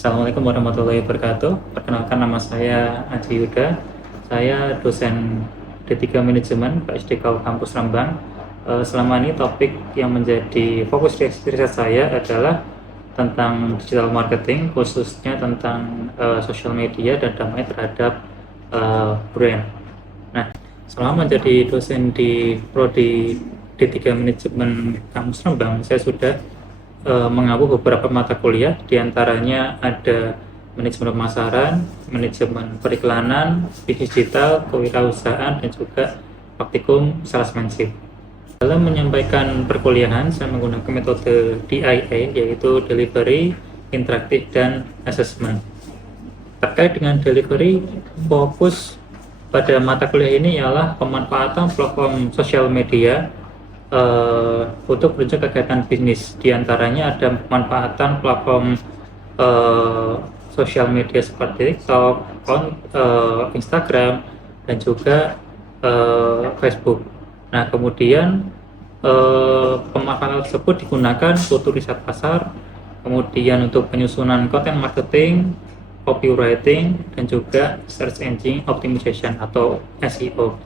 Assalamualaikum warahmatullahi wabarakatuh. Perkenalkan, nama saya Aji Yuda. Saya dosen D3 Manajemen PSDK Kampus Rembang. Selama ini topik yang menjadi fokus riset saya adalah tentang digital marketing, khususnya tentang sosial media dan dampaknya terhadap brand. Nah, selama menjadi dosen di Prodi D3 Manajemen Kampus Rembang, saya sudah mengampu beberapa mata kuliah, diantaranya ada manajemen pemasaran, manajemen periklanan, bisnis digital, kewirausahaan, dan juga praktikum salesmanship. Dalam menyampaikan perkuliahan, saya menggunakan metode DIA, yaitu Delivery, Interaktif, dan Assessment. Terkait dengan delivery, fokus pada mata kuliah ini ialah pemanfaatan platform sosial media untuk berunjuk kegiatan bisnis. Di antaranya ada pemanfaatan platform sosial media seperti TikTok, Instagram, dan juga Facebook. Nah, kemudian pemanfaatan tersebut digunakan untuk riset pasar, kemudian untuk penyusunan konten marketing, copywriting, dan juga search engine optimization atau SEO.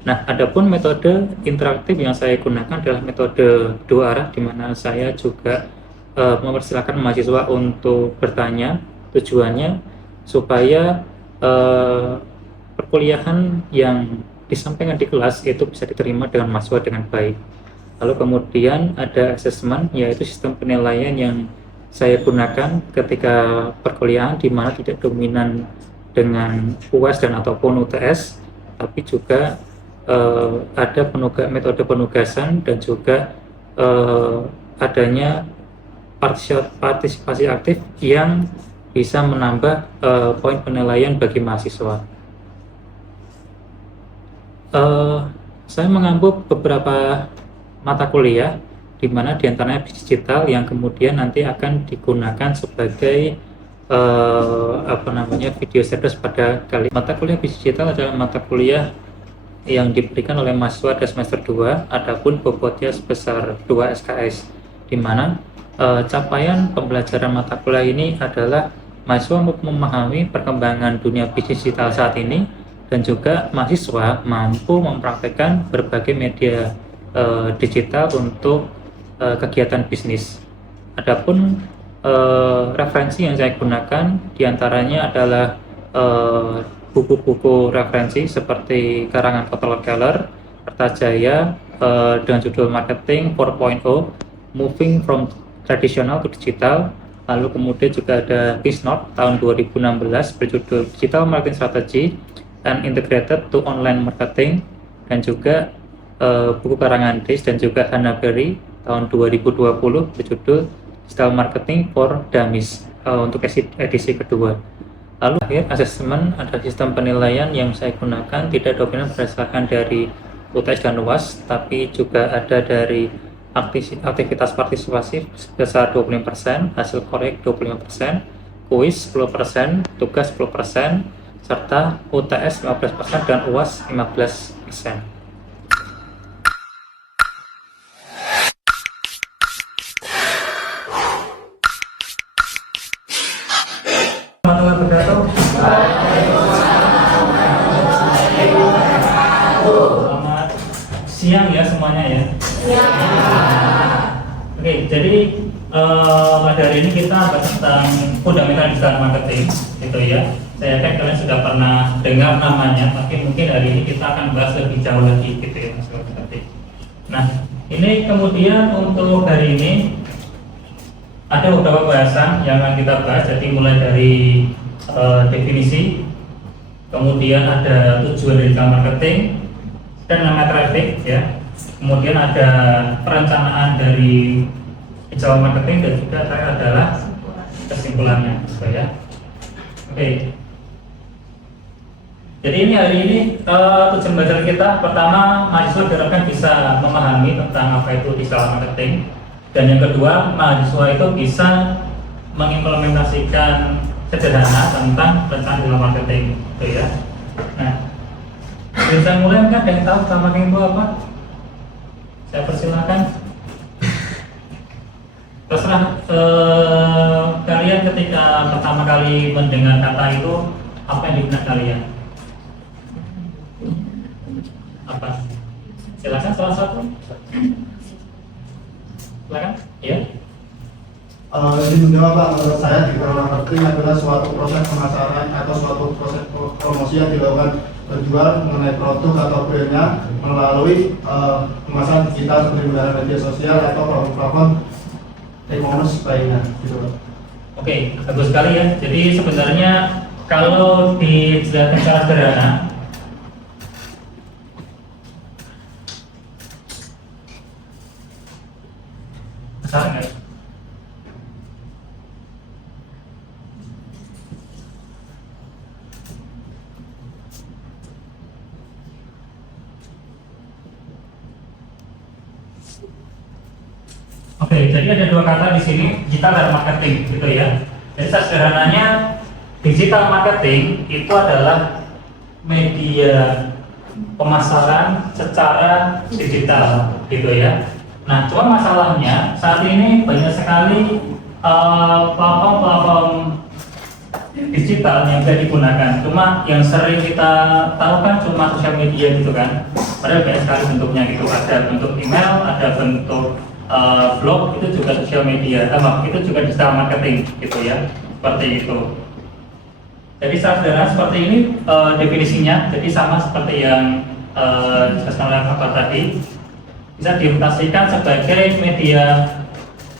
Nah, adapun metode interaktif yang saya gunakan adalah metode dua arah, di mana saya juga mempersilahkan mahasiswa untuk bertanya. Tujuannya supaya perkuliahan yang disampaikan di kelas itu bisa diterima dengan mahasiswa dengan baik. Lalu kemudian ada assessment, yaitu sistem penilaian yang saya gunakan ketika perkuliahan, di mana tidak dominan dengan UAS dan ataupun UTS, tapi juga ada metode penugasan dan juga adanya partisipasi aktif yang bisa menambah poin penilaian bagi mahasiswa. Saya mengampu beberapa mata kuliah, di mana diantaranya bisnis digital yang kemudian nanti akan digunakan sebagai video series pada kali. Mata kuliah bisnis digital adalah mata kuliah yang diberikan oleh mahasiswa pada semester 2, adapun bobotnya sebesar 2 SKS, di mana capaian pembelajaran mata kuliah ini adalah mahasiswa memahami perkembangan dunia bisnis digital saat ini, dan juga mahasiswa mampu mempraktekkan berbagai media digital untuk kegiatan bisnis. Adapun referensi yang saya gunakan diantaranya adalah buku-buku referensi seperti karangan Kotler Keller, Kertajaya dengan judul Marketing 4.0, Moving from Traditional to Digital. Lalu kemudian juga ada Business tahun 2016 berjudul Digital Marketing Strategy and Integrated to Online Marketing, dan juga buku karangan Dis dan juga Hannah Berry tahun 2020 berjudul Digital Marketing for Dummies untuk edisi kedua. Lalu akhir asesmen, ada sistem penilaian yang saya gunakan tidak dominan berdasarkan dari UTS dan UAS, tapi juga ada dari aktivitas partisipasi sebesar 25%, hasil korek 25%, kuis 10%, tugas 10%, serta UTS 15% dan UAS 15%. Selamat siang ya semuanya ya. Oke, jadi pada hari ini kita bahas tentang fundamental digital marketing, gitu ya. Saya yakin kalian sudah pernah dengar namanya, tapi mungkin hari ini kita akan bahas lebih jauh lagi, gitu ya, Mas. Nah, ini kemudian untuk hari ini ada beberapa bahasan yang akan kita bahas. Jadi mulai dari definisi, kemudian ada tujuan digital marketing dan nama traffic ya, kemudian ada perencanaan dari digital marketing, dan juga adalah kesimpulannya, ya. Oke. Jadi ini hari ini tujuan belajar kita pertama, mahasiswa diharapkan bisa memahami tentang apa itu digital marketing, dan yang kedua, mahasiswa itu bisa mengimplementasikan sederhana tentang perencanaan digital marketing, gitu ya. Nah, bisa mulai kan? Ada yang tahu digital marketing itu apa? Saya persilakan. Terserah kalian ketika pertama kali mendengar kata itu, apa yang di benak kalian? Apa? Silakan salah satu. Silakan. Ya. Izin menjawab Pak, menurut saya digital marketing adalah suatu proses pemasaran atau suatu proses promosi yang dilakukan berjual mengenai produk atau brandnya melalui pemasaran digital seperti menggunakan media sosial atau platform e-commerce lainnya gitu Pak. Oke, bagus sekali ya. Jadi sebenarnya kalau dijelaskan secara sederhana, besar nggak? Oke, jadi ada dua kata di sini, digital dan marketing, gitu ya. Jadi sederhananya, digital marketing itu adalah media pemasaran secara digital, gitu ya. Nah, cuma masalahnya saat ini banyak sekali platform-platform digital yang bisa digunakan. Cuma yang sering kita tahu kan cuma sosial media gitu kan. Padahal banyak sekali bentuknya gitu. Ada bentuk email, ada bentuk blog, itu juga sosial media, itu juga digital marketing gitu ya, seperti itu. Jadi secara sederhana seperti ini definisinya, jadi sama seperti yang dijelaskan oleh Bapak tadi, bisa dimutasikan sebagai media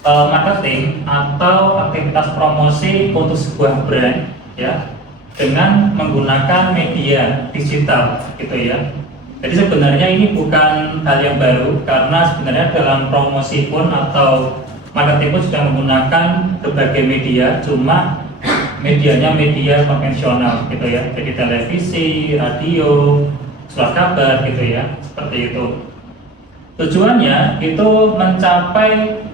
marketing atau aktivitas promosi untuk sebuah brand ya, dengan menggunakan media digital gitu ya. Jadi sebenarnya ini bukan hal yang baru, karena sebenarnya dalam promosi pun atau marketing pun sudah menggunakan berbagai media, cuma medianya media konvensional gitu ya. Jadi televisi, radio, surat kabar gitu ya, seperti itu. Tujuannya itu mencapai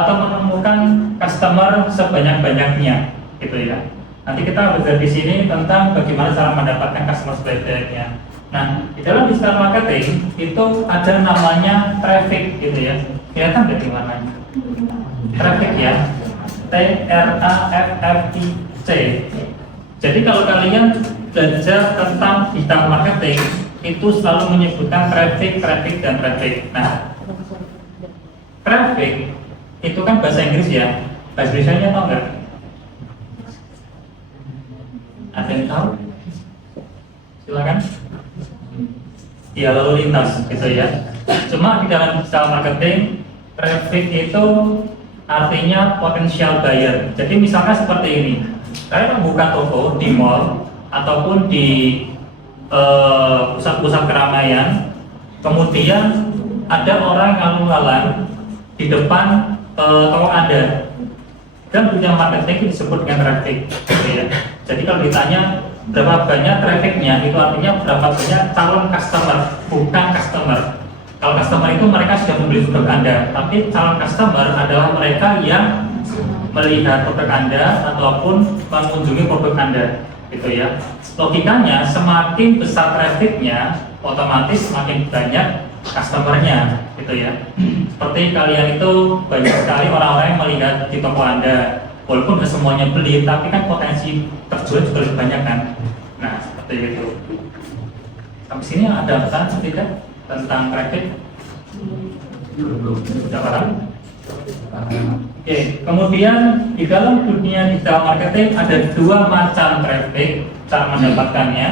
atau menemukan customer sebanyak-banyaknya gitu ya. Nanti kita belajar di sini tentang bagaimana cara mendapatkan customer sebanyak-banyaknya. Nah, di dalam digital marketing itu ada namanya traffic gitu ya. Kelihatan nggak di warnanya? Traffic ya, TRAFFIC. Jadi kalau kalian belajar tentang digital marketing itu selalu menyebutkan traffic, dan traffic. Nah, traffic itu kan bahasa Inggris ya. Bahasa Indonesia tahu nggak? Ada yang tahu? Silakan. Ya, lalu lintas gitu ya. Cuma di dalam digital marketing, traffic itu artinya potensial buyer. Jadi misalkan seperti ini, kalian membuka toko di mall ataupun di pusat-pusat keramaian, kemudian ada orang yang lalu-lalang di depan toko Anda, dan punya marketing itu disebut dengan traffic gitu ya. Jadi kalau ditanya berapa banyak trafficnya, itu artinya berapa banyak calon customer, bukan customer. Kalau customer itu mereka sudah membeli produk Anda, tapi calon customer adalah mereka yang melihat produk Anda ataupun mengunjungi produk Anda, gitu ya. Logikanya semakin besar trafficnya, otomatis semakin banyak customernya, gitu ya. Seperti kalian itu banyak sekali orang-orang yang melihat di toko Anda, walaupun nggak semuanya beli, tapi kan potensi terjual juga lebih banyak kan. Nah, seperti itu. Sampai sini ada pesan tidak tentang traffic? Sudah paham? Oke, kemudian di dalam dunia digital marketing ada dua macam traffic cara mendapatkannya.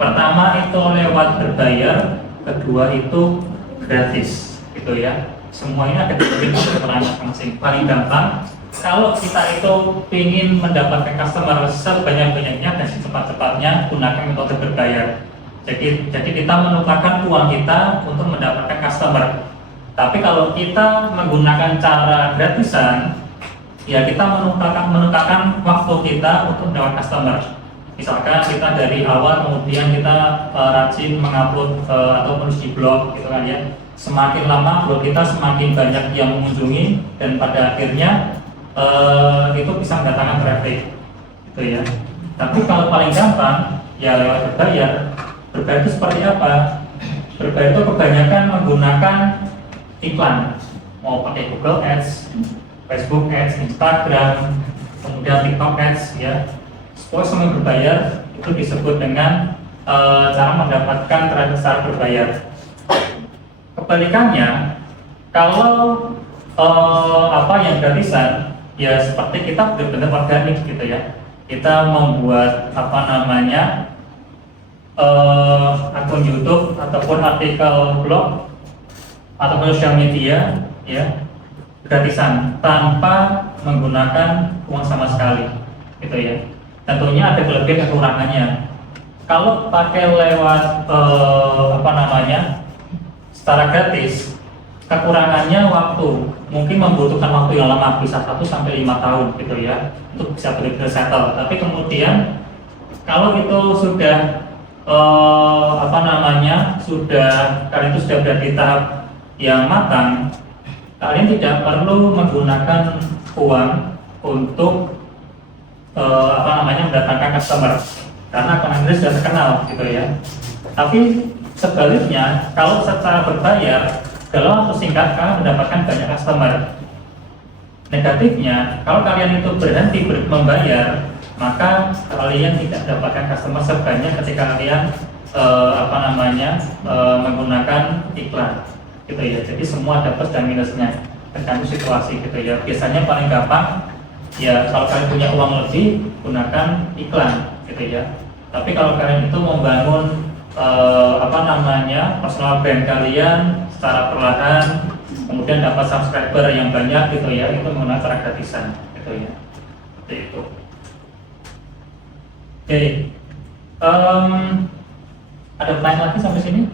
Pertama itu lewat berbayar, kedua itu gratis, gitu ya. Semua ini ada peran masing-masing. Paling gampang, kalau kita itu ingin mendapatkan customer sebanyak-banyaknya dan secepat-cepatnya, gunakan metode berbayar. Jadi kita menukarkan uang kita untuk mendapatkan customer. Tapi kalau kita menggunakan cara gratisan, ya kita menukarkan waktu kita untuk mendapatkan customer. Misalkan kita dari awal kemudian kita rajin mengupload ataupun di blog gitu kan ya. Semakin lama blog kita semakin banyak yang mengunjungi, dan pada akhirnya itu bisa mendatangkan traffic gitu ya. Tapi kalau paling gampang ya lewat berbayar. Berbayar itu seperti apa? Berbayar itu kebanyakan menggunakan iklan, mau pakai Google Ads, Facebook Ads, Instagram, kemudian TikTok Ads ya. Pokoknya semua berbayar itu disebut dengan cara mendapatkan traffic secara berbayar. Kebalikannya, kalau yang gratisan, ya seperti kita benar-benar organik gitu ya. Kita membuat akun YouTube ataupun artikel blog ataupun sosial media ya gratisan tanpa menggunakan uang sama sekali gitu ya. Tentunya ada kelebihan dan kekurangannya. Kalau pakai lewat secara gratis, kekurangannya waktu, mungkin membutuhkan waktu yang lama, bisa 1 sampai 5 tahun gitu ya untuk bisa benar-benar settle. Tapi kemudian kalau itu sudah kalian itu sudah berada di tahap yang matang, kalian tidak perlu menggunakan uang untuk mendatangkan customer karena akun Anda sudah terkenal gitu ya. Tapi sebaliknya, kalau secara berbayar dalam waktu singkat kalian mendapatkan banyak customer. Negatifnya, kalau kalian itu berhenti membayar, maka kalian tidak dapatkan customer sebanyak ketika kalian menggunakan iklan gitu ya. Jadi semua ada plus dan minusnya tergantung situasi gitu ya. Biasanya paling gampang ya kalau kalian punya uang lebih, gunakan iklan gitu ya. Tapi kalau kalian itu membangun personal brand kalian secara perlahan, kemudian dapat subscriber yang banyak gitu ya, itu menggunakan cara gratisan gitu ya. Seperti itu. Oke. Ada pertanyaan lagi sampai sini?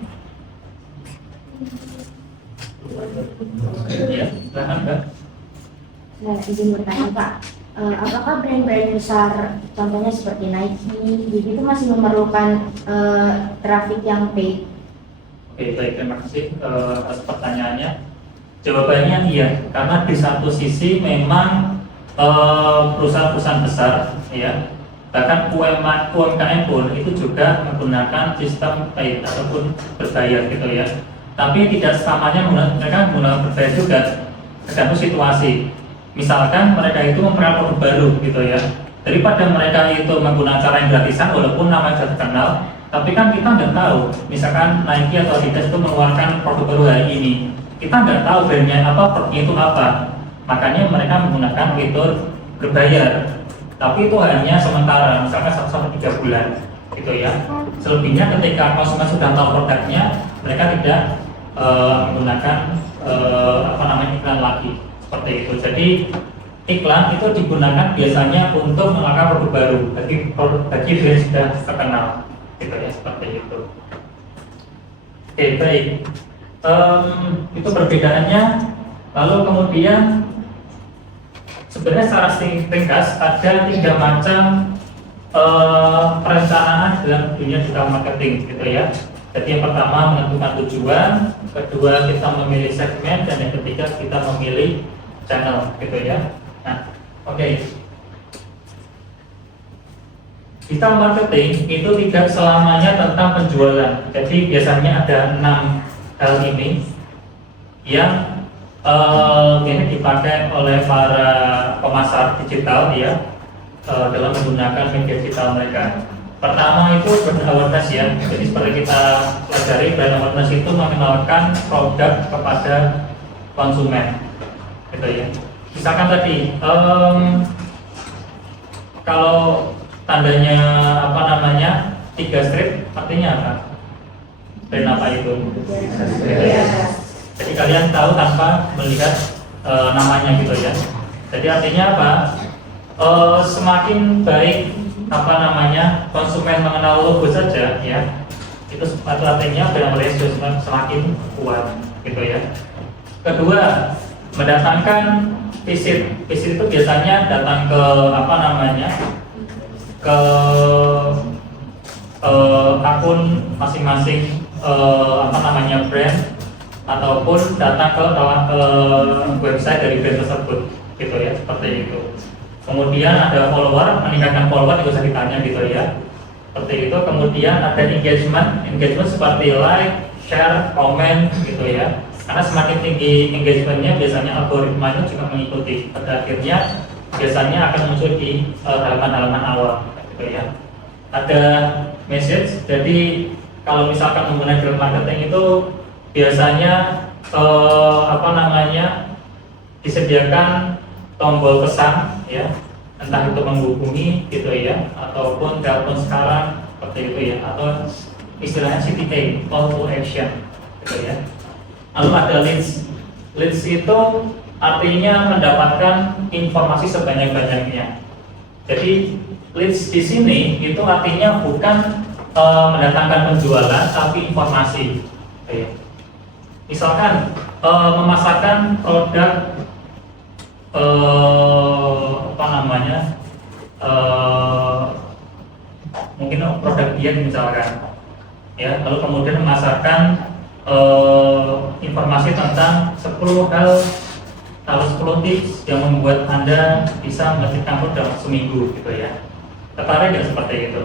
Ya, silakan Mbak. Nah, izin bertanya Pak, apakah brand-brand besar, contohnya seperti Nike, itu masih memerlukan traffic yang paid? Oke, baik, terima kasih atas pertanyaannya. Jawabannya iya, karena di satu sisi memang perusahaan-perusahaan besar, ya, bahkan UMKM pun itu juga menggunakan sistem paid ataupun berbayar gitu ya. Tapi tidak selamanya mereka menggunakan berbayar juga, tergantung situasi. Misalkan mereka itu memperkenalkan produk baru gitu ya, daripada mereka itu menggunakan cara yang gratisan walaupun namanya sudah terkenal, tapi kan kita nggak tahu, misalkan Nike atau Adidas itu mengeluarkan produk baru hari ini, kita nggak tahu brandnya apa, produknya itu apa, makanya mereka menggunakan fitur berbayar, tapi itu hanya sementara, misalkan 1-3 bulan gitu ya. Selebihnya ketika konsumen sudah tahu produknya, mereka tidak menggunakan iklan lagi. Seperti itu. Jadi iklan itu digunakan biasanya untuk mengenalkan produk baru bagi brand yang sudah terkenal, gitu ya, seperti itu. Oke, baik. Itu perbedaannya. Lalu kemudian sebenarnya secara ringkas ada 3 macam perencanaan dalam dunia digital marketing, gitu ya. Jadi yang pertama menentukan tujuan, kedua kita memilih segmen, dan yang ketiga kita memilih channel gitu ya. Nah, oke. Digital marketing itu tidak selamanya tentang penjualan. Jadi biasanya ada 6 hal ini yang ini dipakai oleh para pemasar digital ya dalam menggunakan media digital mereka. Pertama itu brand awareness ya. Jadi seperti kita pelajari, brand awareness itu mengenalkan produk kepada konsumen. Gitu ya. Misalkan tadi kalau tandanya 3 strip artinya apa? Brand apa itu? Jadi kalian tahu tanpa melihat namanya gitu ya. Jadi artinya apa? Semakin baik konsumen mengenal logo saja ya, itu artinya brand awareness semakin kuat gitu ya. Kedua, mendatangkan visit itu biasanya datang ke ke akun masing-masing brand ataupun datang ke website dari brand tersebut gitu ya, seperti itu. Kemudian ada follower, meningkatkan follower juga bisa ditanya gitu ya, seperti itu. Kemudian ada engagement seperti like, share, komen gitu ya. Karena semakin tinggi engagementnya, biasanya algoritma itu juga mengikuti. Pada akhirnya biasanya akan muncul di halaman-halaman awal gitu ya. Ada message, jadi kalau misalkan menggunakan digital marketing itu biasanya disediakan tombol pesan ya, entah itu menghubungi gitu ya, ataupun telepon sekarang seperti itu ya, atau istilahnya CTA, call to action gitu ya. Lalu ada leads. Leads itu artinya mendapatkan informasi sebanyak-banyaknya. Jadi leads di sini itu artinya bukan mendatangkan penjualan, tapi informasi. Oke. Misalkan memasarkan produk mungkin produk diet misalkan, ya. Lalu kemudian memasarkan informasi tentang 10 hal atau 10 tips yang membuat Anda bisa menghasilkan produk seminggu gitu ya. Tertarik nggak seperti itu?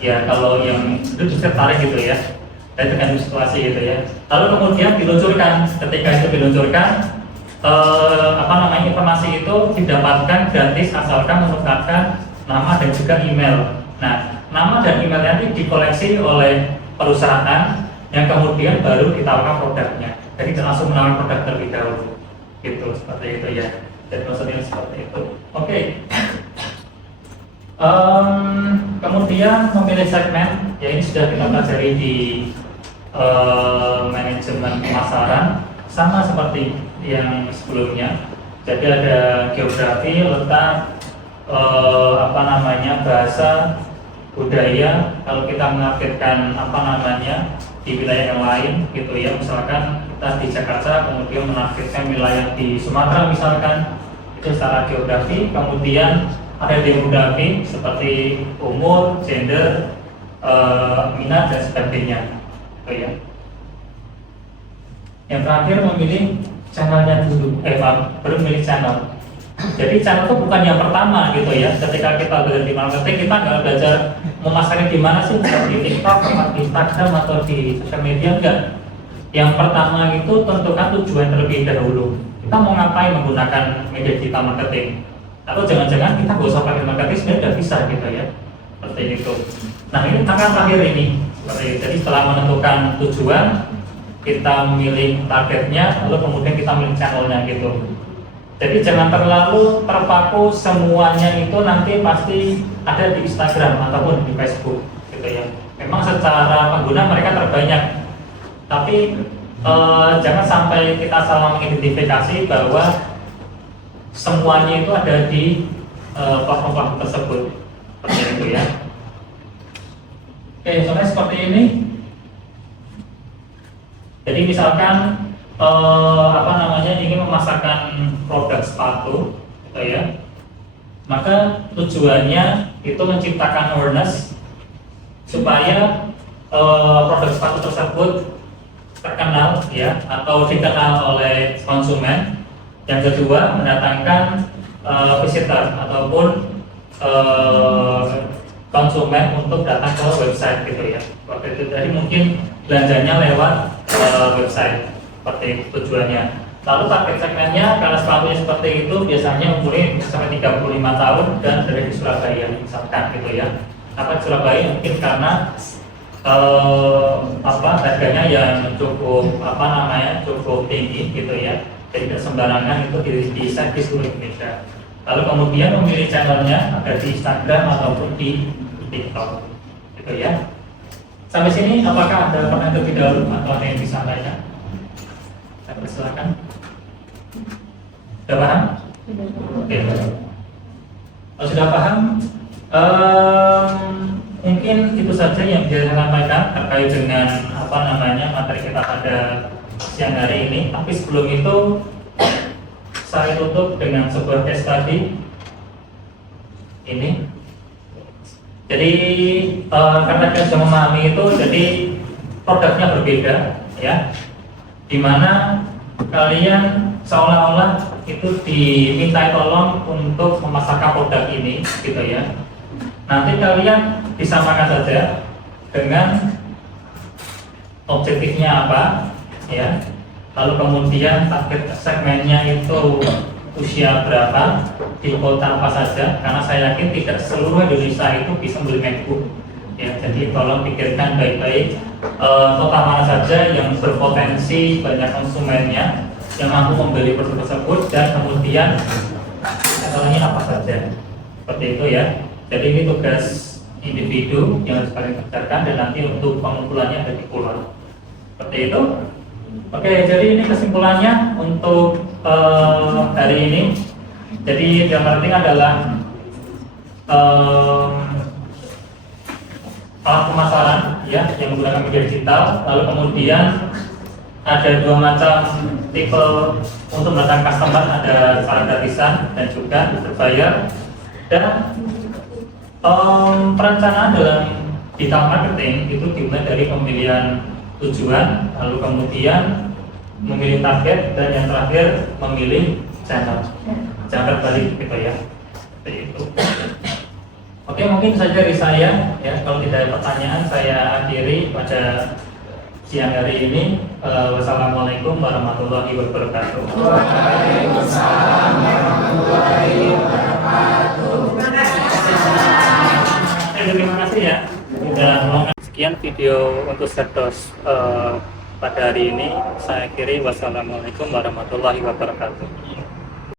Ya, kalau yang itu tertarik gitu ya, dan tergantung situasi gitu ya. Lalu kemudian diluncurkan, ketika itu diluncurkan informasi itu didapatkan gratis asalkan menukarkan nama dan juga email. Nah, nama dan email nanti dikoleksi oleh perusahaan yang kemudian baru ditawarkan produknya. Jadi langsung menawarkan produk terlebih dahulu, gitu seperti itu ya. Dan maksudnya seperti itu. Oke. Kemudian memilih segmen, ya ini sudah kita pelajari di manajemen pemasaran, sama seperti yang sebelumnya. Jadi ada geografi, letak, bahasa, budaya. Kalau kita menargetkan di wilayah yang lain gitu ya, misalkan kita di Jakarta kemudian menargetkan wilayah di Sumatera misalkan, itu secara geografi. Kemudian ada demografi seperti umur, gender, minat dan sebagainya gitu ya. Yang terakhir memilih channelnya dulu, baru memilih channel. Jadi channel itu bukan yang pertama gitu ya. Ketika kita belajar di marketing, kita nggak belajar memasarkan di mana sih, di TikTok, di Instagram atau di sosial media, enggak. Yang pertama itu tentukan tujuan terlebih dahulu. Kita mau ngapain menggunakan media digital marketing? Atau jangan-jangan kita nggak usah pakai marketing, sebenarnya udah bisa gitu ya. Seperti itu. Nah, ini tangan terakhir ini. Jadi setelah menentukan tujuan, kita memilih targetnya, lalu kemudian kita memilih channelnya gitu. Jadi jangan terlalu terpaku semuanya itu nanti pasti ada di Instagram ataupun di Facebook gitu ya. Memang secara pengguna mereka terbanyak, tapi jangan sampai kita salah mengidentifikasi bahwa semuanya itu ada di platform-platform tersebut seperti itu ya. Oke, soalnya seperti ini. Jadi misalkan ingin memasarkan produk sepatu gitu ya, maka tujuannya itu menciptakan awareness supaya produk sepatu tersebut terkenal ya, atau dikenal oleh konsumen. Yang kedua, mendatangkan visitor ataupun konsumen untuk datang ke website gitu ya. Waktu itu jadi mungkin belanjanya lewat website, seperti tujuannya. Lalu target segmennya, karena sepatunya seperti itu biasanya umurnya sampai 35 tahun dan dari di Surabaya misalkan gitu ya. Apa Surabaya mungkin karena harganya yang cukup tinggi gitu ya. Jadi tidak sembarangan itu di seluruh Indonesia. Lalu kemudian memilih channelnya ada di Instagram ataupun di TikTok gitu ya. Sampai sini apakah ada pertanyaan terlebih dahulu atau ada yang bisa tanya? Saya persilakan. Sudah paham? Oke. Kalau sudah paham, mungkin itu saja yang bisa saya sampaikan terkait dengan materi kita pada siang hari ini. Tapi sebelum itu saya tutup dengan sebuah case study ini. Jadi karena kita sudah memahami itu, jadi produknya berbeda ya, dimana kalian seolah-olah itu diminta tolong untuk memasarkan produk ini gitu ya. Nanti kalian disamakan saja dengan objektifnya apa ya, lalu kemudian target segmennya itu usia berapa, di kota apa saja, karena saya yakin tidak seluruh Indonesia itu bisa beli MacBook ya. Jadi tolong pikirkan baik-baik kota mana saja yang berpotensi banyak konsumennya yang mampu membeli produk tersebut, dan kemudian teknologinya apa saja, seperti itu ya. Jadi ini tugas individu yang harus kalian kerjakan, dan nanti untuk pengumpulannya ada di pulau, seperti itu. Oke, jadi ini kesimpulannya untuk hari ini. Jadi yang penting adalah alat pemasaran ya yang menggunakan media digital. Lalu kemudian ada dua macam tipe untuk mendatangkan customer, ada secara gratisan dan juga berbayar. Dan perencanaan dalam digital marketing itu dimulai dari pemilihan tujuan, lalu kemudian memilih target, dan yang terakhir memilih channel. Jangan terbalik gitu ya. Seperti itu. Oke, mungkin saja dari saya ya. Kalau tidak ada pertanyaan, saya akhiri pada siang hari ini. Wassalamualaikum warahmatullahi wabarakatuh. Waalaikumsalam warahmatullahi wabarakatuh. Terima kasih ya. Sekian video untuk Serdos pada hari ini. Saya akhiri. Wassalamualaikum warahmatullahi wabarakatuh.